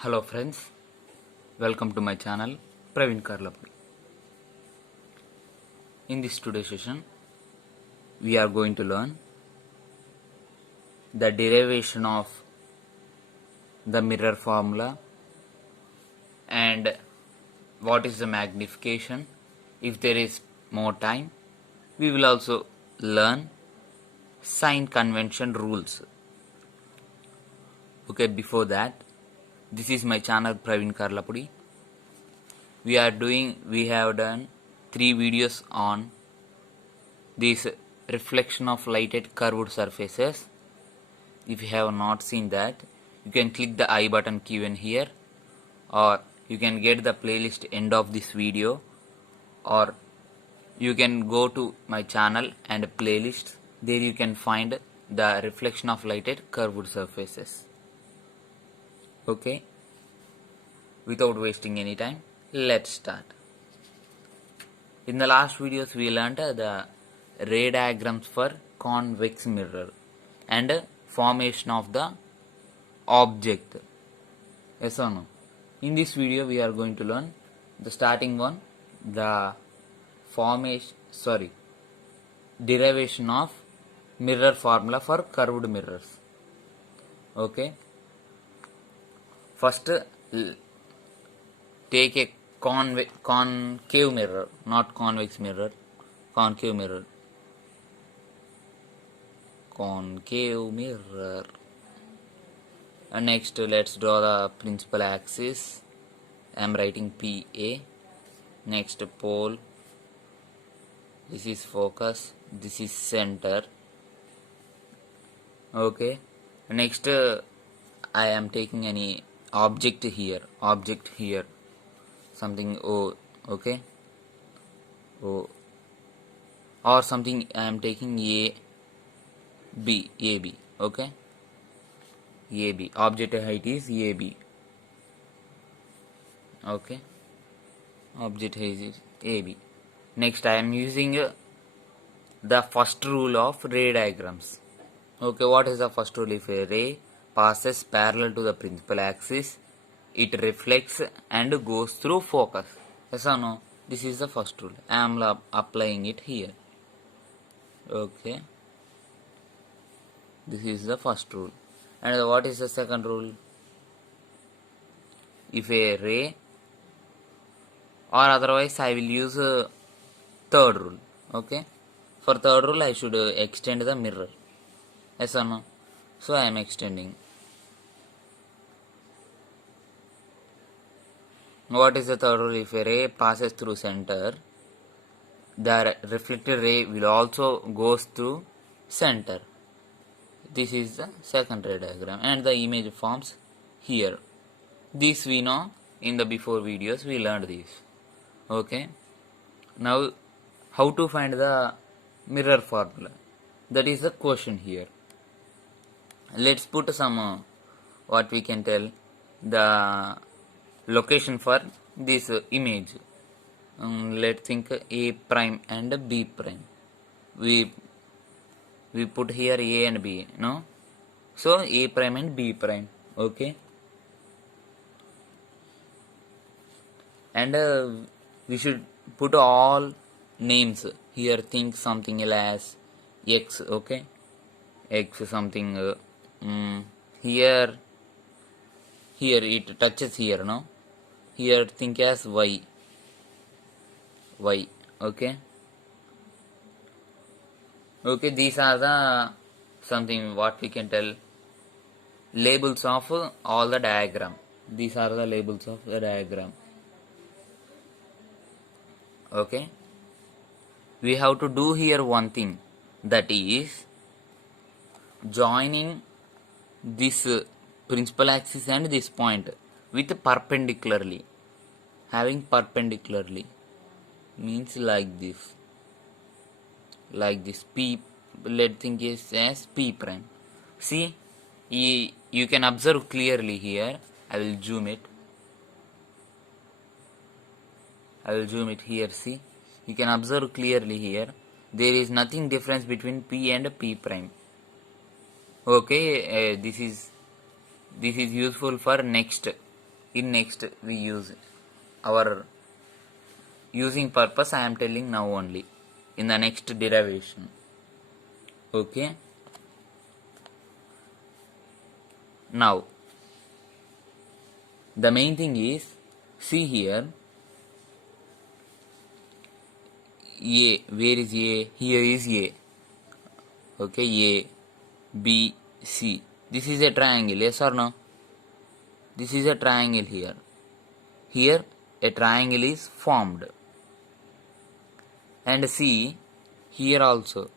Hello friends, welcome to my channel Praveen Karlapudi. In this today's session, we are going to learn the derivation of the mirror formula and what is the magnification. If there is more time, we will also learn sign convention rules. Okay, before that, this is my channel Praveen Karlapudi. We have done 3 videos on this reflection of light at curved surfaces. If you have not seen that, you can click the I button given here, or you can get the playlist end of this video, or you can go to my channel and playlists. There you can find the reflection of light at curved surfaces. Okay, without wasting any time, let's start. In the last videos we learned the ray diagrams for convex mirror and formation of the object. Yes or no? In this video we are going to learn the starting one, the derivation of mirror formula for curved mirrors. Okay. First, take a concave mirror, not convex mirror, concave mirror. And next, let's draw the principal axis. I am writing PA. Next, pole. This is focus. This is center. Okay. Next, I am taking any object here. Something O. Okay. O. Or something I am taking AB. Okay. AB. Object height is AB. Okay. Object height is AB. Next, I am using the first rule of ray diagrams. Okay, what is the first rule? If a ray passes parallel to the principal axis, it reflects and goes through focus. Yes or no? This is the first rule. I am applying it here. Okay. This is the first rule. And what is the second rule? If a ray, or otherwise I will use third rule. Okay. For third rule I should extend the mirror. Yes or no? So I am extending. What is the third rule? If a ray passes through center, the reflected ray will also goes through center. This is the second ray diagram and the image forms here. This we know in the before videos we learned this. Okay. Now how to find the mirror formula? That is the question here. Let's put some what we can tell the location for this image. Let's think A prime and B prime. We put here A and B, no? So A prime and B prime. Okay. And we should put all names here. Think something else X. Okay. X something. Here it touches here, no? Here think as Y. Okay. Okay, these are the something what we can tell labels of all the diagram. These are the labels of the diagram. Okay. We have to do here one thing, that is joining this principal axis and this point with perpendicularly. Having perpendicularly means like this. P, let's think is as P prime. See, you can observe clearly here. I will zoom it here. See, you can observe clearly here. There is nothing difference between P and P prime. Okay, this is useful for next in next we use our using purpose I am telling now only in the next derivation. Okay, now the main thing is, see here, a, where is a? Here is a. Okay, a, b, c, this is a triangle, yes or no? This is a triangle here. Here a triangle is formed. And see, here also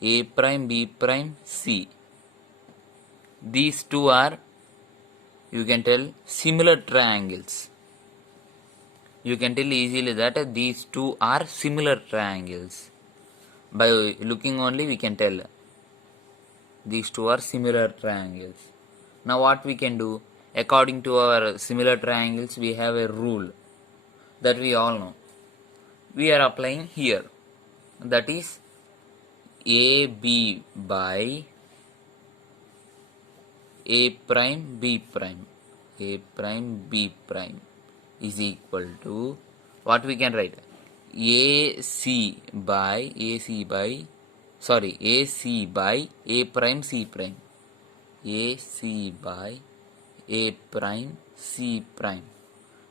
a prime, b prime, c. These two are, you can tell, similar triangles. You can tell easily that these two are similar triangles. By looking only we can tell these two are similar triangles. Now what we can do? According to our similar triangles, we have a rule that we all know. We are applying here. That is AB by A prime B prime. A prime B prime is equal to, what we can write? AC by A prime C prime. AC by A prime C prime.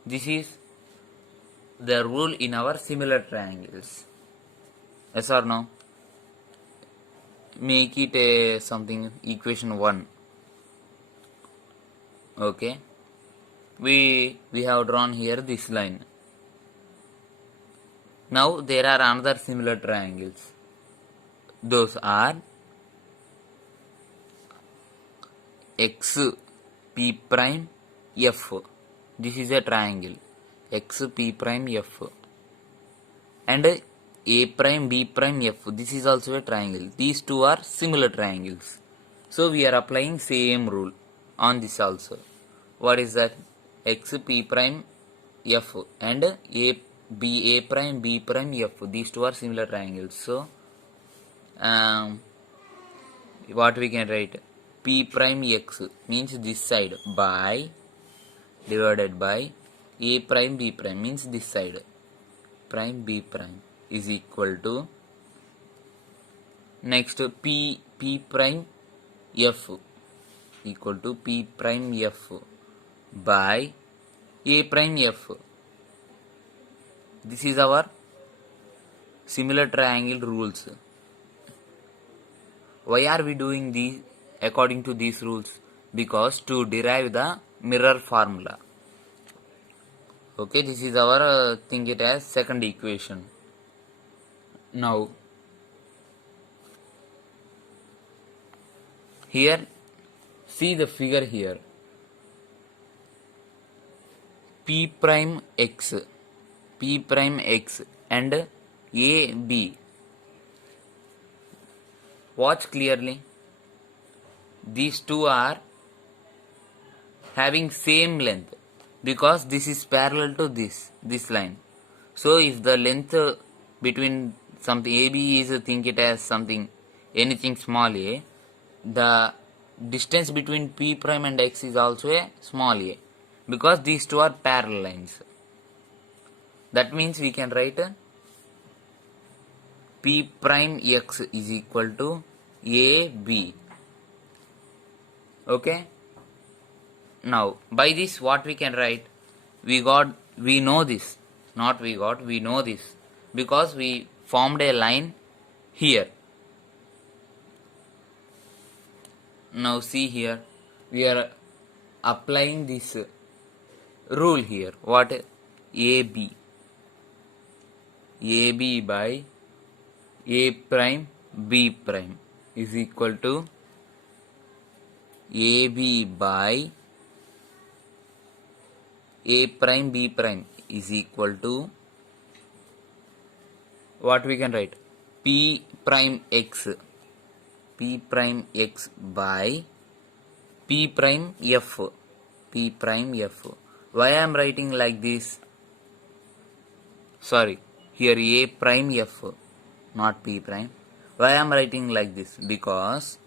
This is the rule in our similar triangles. Yes or no? Make it a something equation 1. Okay, we have drawn here this line. Now there are another similar triangles. Those are X P prime F. This is a triangle X P prime F. And A prime B prime F. This is also a triangle. These two are similar triangles. So we are applying same rule on this also. What is that? X P prime F and A prime B prime F. These two are similar triangles. So what we can write? P prime X means this side by, divided by A prime B prime means this side prime B prime is equal to, next P prime F equal to P prime F by A prime F. This is our similar triangle rules. Why are we doing these according to these rules? Because to derive the mirror formula. Okay, this is our think it as second equation. Now here, see the figure here. P prime X and A B. Watch clearly. These two are having same length because this is parallel to this line. So if the length between something AB is, think it as something anything small a, the distance between P prime and X is also a small a, because these two are parallel lines. That means we can write P prime X is equal to AB. Okay. Now by this what we can write? We know this. We know this because we formed a line here. Now see here, we are applying this rule here. What? AB by A prime B prime is equal to AB by A prime B prime is equal to, what we can write? P prime X by P prime F. Why I am writing like this? Sorry, here A prime F, not P prime. Why I am writing like this? Because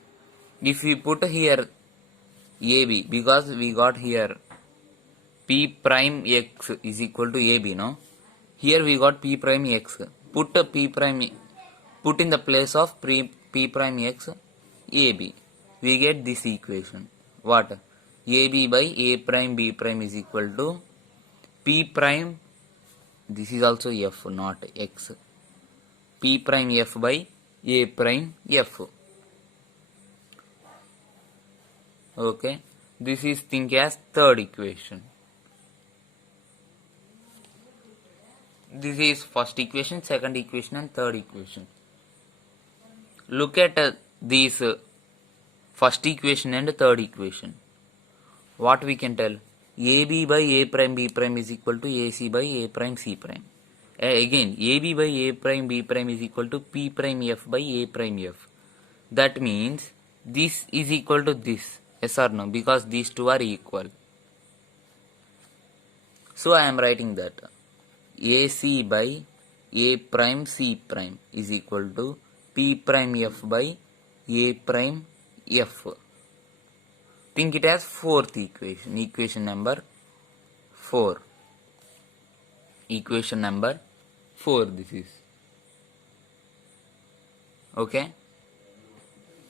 if we put here AB, because we got here P prime x is equal to AB, no? Here we got P prime x. Put in the place of P prime x AB. We get this equation. What? AB by A prime B prime is equal to P prime. This is also F, not X. P prime F by A prime F. Okay. This is think as third equation. This is first equation, second equation and third equation. Look at these first equation and third equation. What we can tell? AB by A prime B prime is equal to AC by A prime C prime. Again, AB by A prime B prime is equal to P prime F by A prime F. That means this is equal to this. Yes or no? Because these two are equal. So I am writing that AC by A prime C prime is equal to P prime F by A prime F. Think it as fourth equation. Equation number 4. Equation number 4 this is. Okay.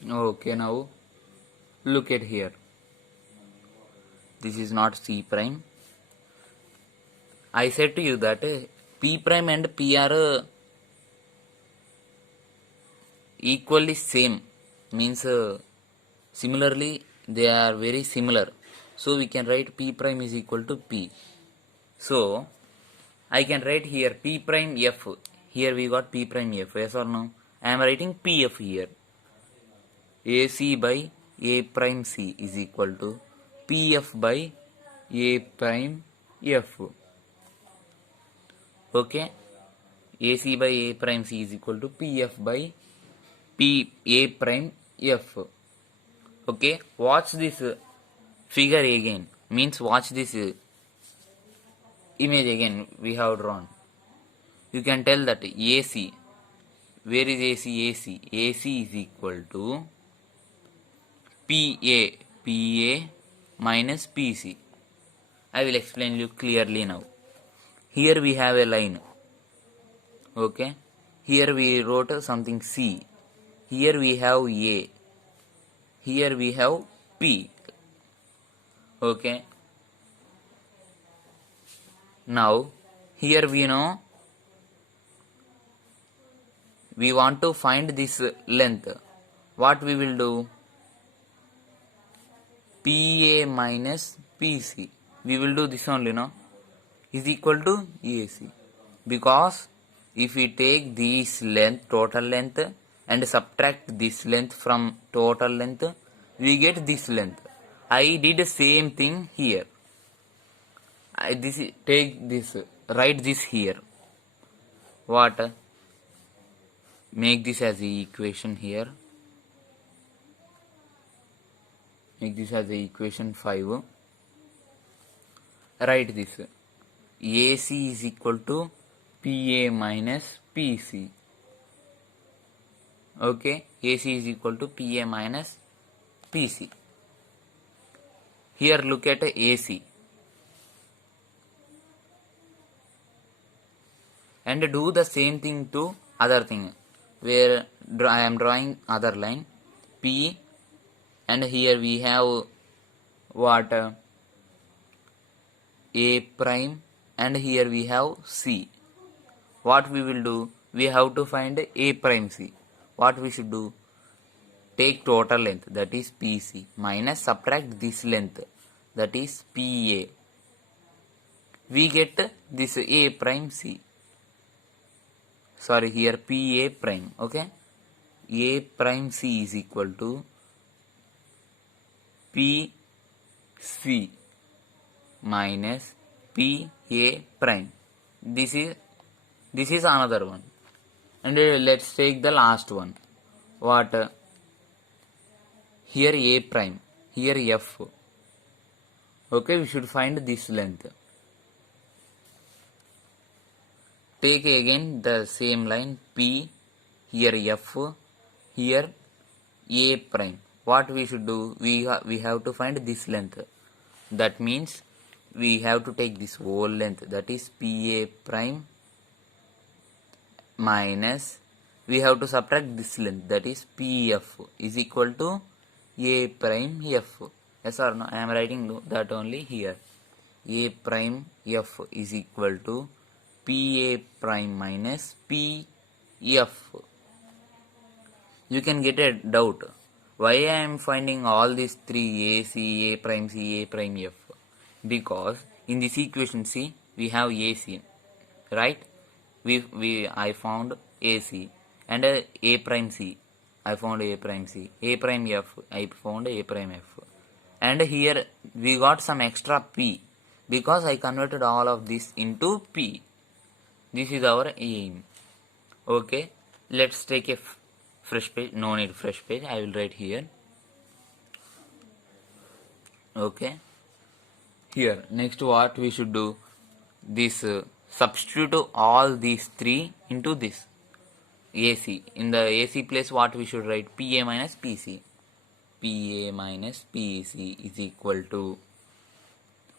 Okay, now look at here. This is not C prime. I said to you that P prime and P are equally same. Means similarly they are very similar. So we can write P prime is equal to P. So I can write here P prime F. Here we got P prime F. Yes or no? I am writing PF here. AC by A prime C is equal to PF by A prime F. Okay. AC by A prime C is equal to PF by P A prime F. Okay. Watch this figure again. Means watch this image again we have drawn. You can tell that AC. Where is AC? AC. AC is equal to PA minus PC. I will explain you clearly now. Here we have a line. Okay. Here we wrote something C. Here we have A. Here we have P. Okay. Now here we know we want to find this length. What we will do? PA minus PC. We will do this only, no? Is equal to AC. Because if we take this length, total length, and subtract this length from total length, we get this length. I did the same thing here. Take this, write this here. What? Make this as the equation here. Make this as the equation 5. Write this. AC is equal to PA minus PC. Okay. AC is equal to PA minus PC. Here look at AC. And do the same thing to other thing. Where I am drawing other line. P. And here we have what? A prime. And here we have C. What we will do? We have to find A prime C. What we should do? Take total length, that is PC, minus subtract this length, that is PA. We get this A prime C. Sorry, here PA prime. Okay. A prime C is equal to PC minus PA prime. This is another one. And let's take the last one. What? Here A prime. Here F. Okay, we should find this length. Take again the same line P. Here F. Here A prime. What we should do? We have to find this length. That means we have to take this whole length, that is PA prime minus, we have to subtract this length, that is PF is equal to A prime F. Yes or no? I am writing that only here. A prime F is equal to PA prime minus PF. You can get a doubt. Why I am finding all these three A, C, A prime C, A prime F? Because in this equation C, we have AC, right? I found AC and A prime C. I found A prime C. A prime F. I found A prime F. And here we got some extra P because I converted all of this into P. This is our aim. Okay, let's take a fresh page. No need fresh page. I will write here. Okay. Here, next what we should do? This substitute all these three into this AC. In the AC place, what we should write? PA minus PC. PA minus PC is equal to,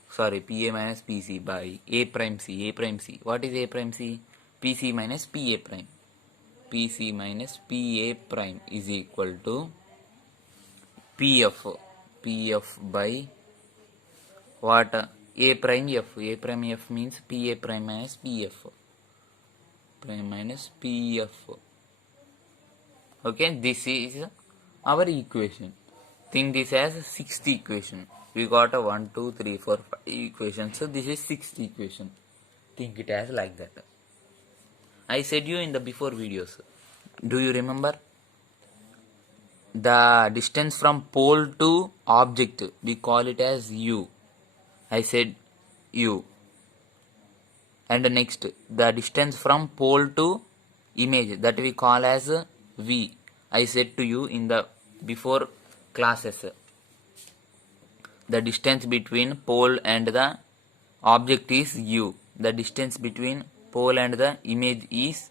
sorry, PA minus PC by A prime C. A prime C. What is A prime C? PC minus PA prime. PC minus PA prime is equal to PF. PF by what? A prime F. A prime F means PA prime minus PF. Prime minus PF. Okay, this is our equation. Think this as sixth equation. We got a 1, 2, 3, 4, 5 equation. So this is sixth equation. Think it as like that. I said you in the before videos. Do you remember? The distance from pole to object, we call it as U. I said U. And next, the distance from pole to image, that we call as V. I said to you in the before classes. The distance between pole and the object is U. The distance between pole and the image is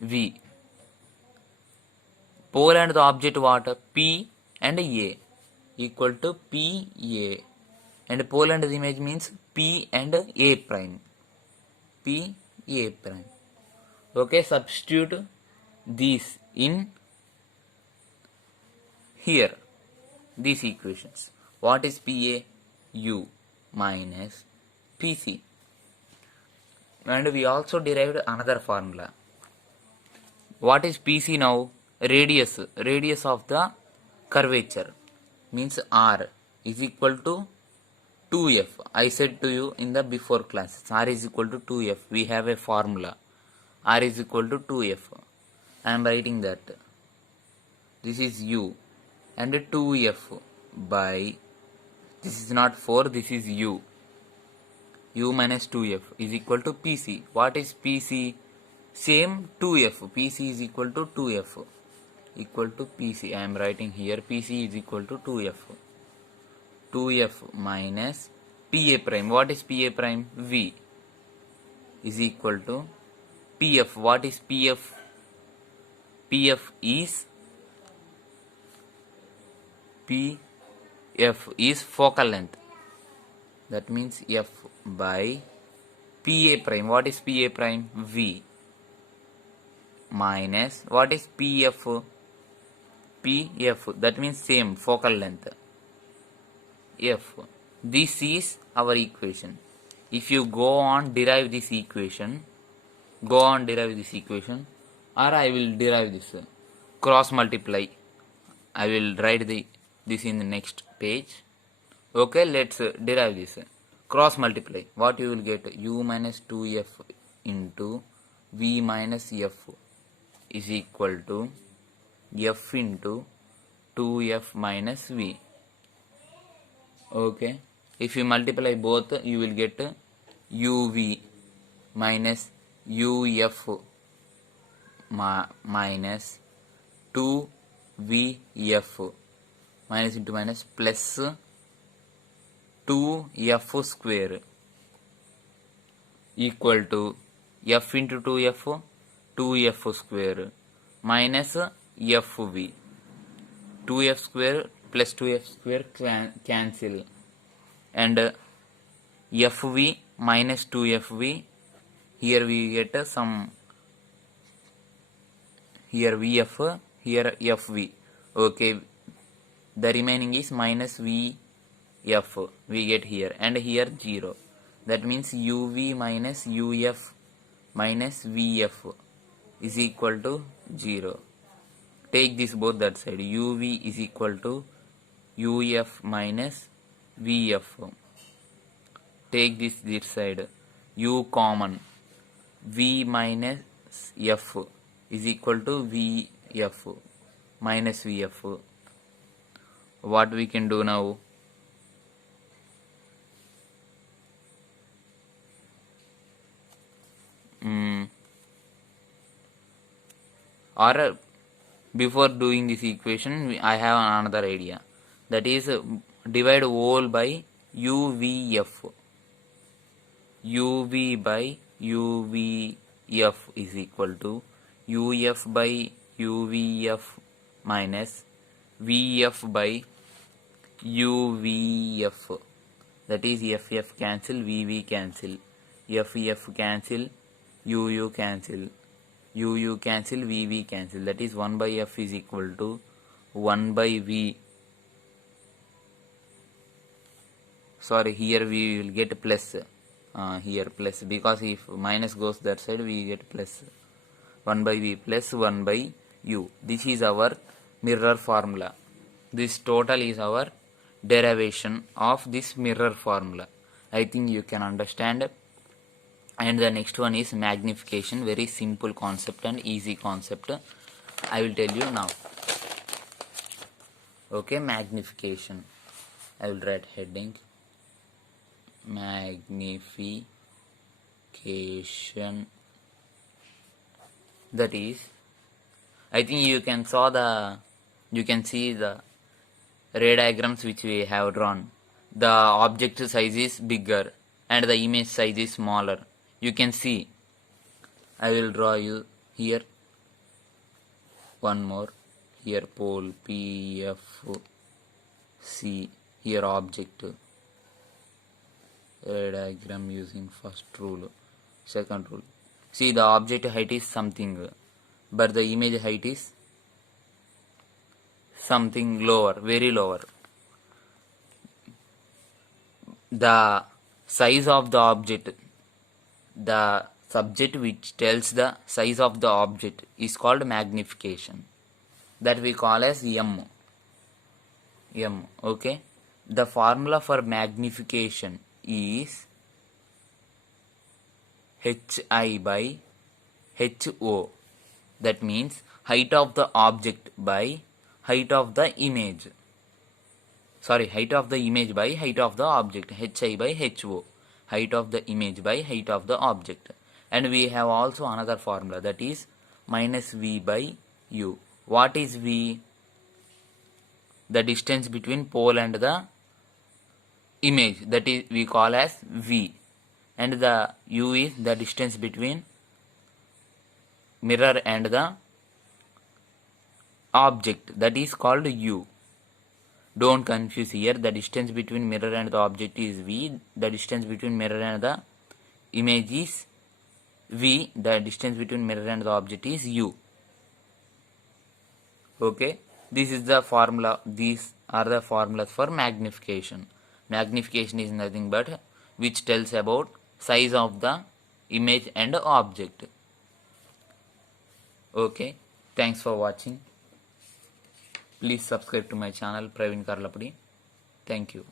V. Pole and the object what? P and A equal to PA. And pole and the image means P and A prime. P A prime. Okay, substitute these in here. These equations. What is PA? U minus PC. And we also derived another formula. What is PC now? Radius. Radius of the curvature means R is equal to 2f. I said to you in the before classes, R is equal to 2f. We have a formula. R is equal to 2f. I am writing that. This is U and 2f by, this is not 4, this is U. U minus 2f is equal to PC. What is PC? Same 2f. PC is equal to 2f. Equal to PC. I am writing here PC is equal to 2f. 2f minus PA prime. What is PA prime? V is equal to PF. What is PF? PF is focal length. That means F by PA prime. What is PA prime? V minus what is PF? PF. That means same focal length. F. This is our equation. If you go on derive this equation, or I will derive this. Cross multiply. I will write this in the next page. Okay, let's derive this. Cross multiply. What you will get? U minus 2f into V minus F is equal to F into 2f minus V. Okay. If you multiply both, you will get UV minus UF minus 2VF minus into minus plus 2F square equal to F into 2F, 2F square minus FV. 2F square plus 2F square cancel, and fv minus 2fv. Here we get some, here vf, here fv. Okay, the remaining is minus vf we get here, and here 0. That means uv minus uf minus vf is equal to 0. Take this both that side. uv is equal to uf minus vf. Take this side. U common. V minus f is equal to vf minus vf. What we can do now? Or before doing this equation, I have another idea. That is, divide whole by uvf. uv by uvf is equal to uf by uvf minus vf by uvf. That is, ff cancel, vv cancel, ff cancel, uu cancel, uu cancel, vv cancel. That is 1 by f is equal to 1 by v. Sorry, here we will get plus. Here plus, because if minus goes that side, we get plus 1 by v plus 1 by u. This is our mirror formula. This total is our derivation of this mirror formula. I think you can understand. And the next one is magnification. Very simple concept and easy concept. I will tell you now. Okay, magnification. I will write heading. Magnification. That is, I think you can see the ray diagrams which we have drawn. The object size is bigger and the image size is smaller. You can see. I will draw you here one more. Here pole P, F, C. Here object. Ray diagram using first rule. Second rule. See, the object height is something, but the image height is something lower, very lower. The size of the object, the subject which tells the size of the object is called magnification. That we call as M. Okay. The formula for magnification is hi by ho. That means height of the object by height of the image. Sorry, height of the image by height of the object. Hi by ho. Height of the image by height of the object. And we have also another formula, that is minus v by u. What is v? The distance between pole and the image, that is we call as v. And the u is the distance between mirror and the object, that is called u. Don't confuse here. The distance between mirror and the object is v. The distance between mirror and the image is v. The distance between mirror and the object is u. Okay. This is the formula. These are the formulas for magnification. Magnification is nothing but which tells about size of the image and object. Okay. Thanks for watching. Please subscribe to my channel Praveen Karlapudi. Thank you.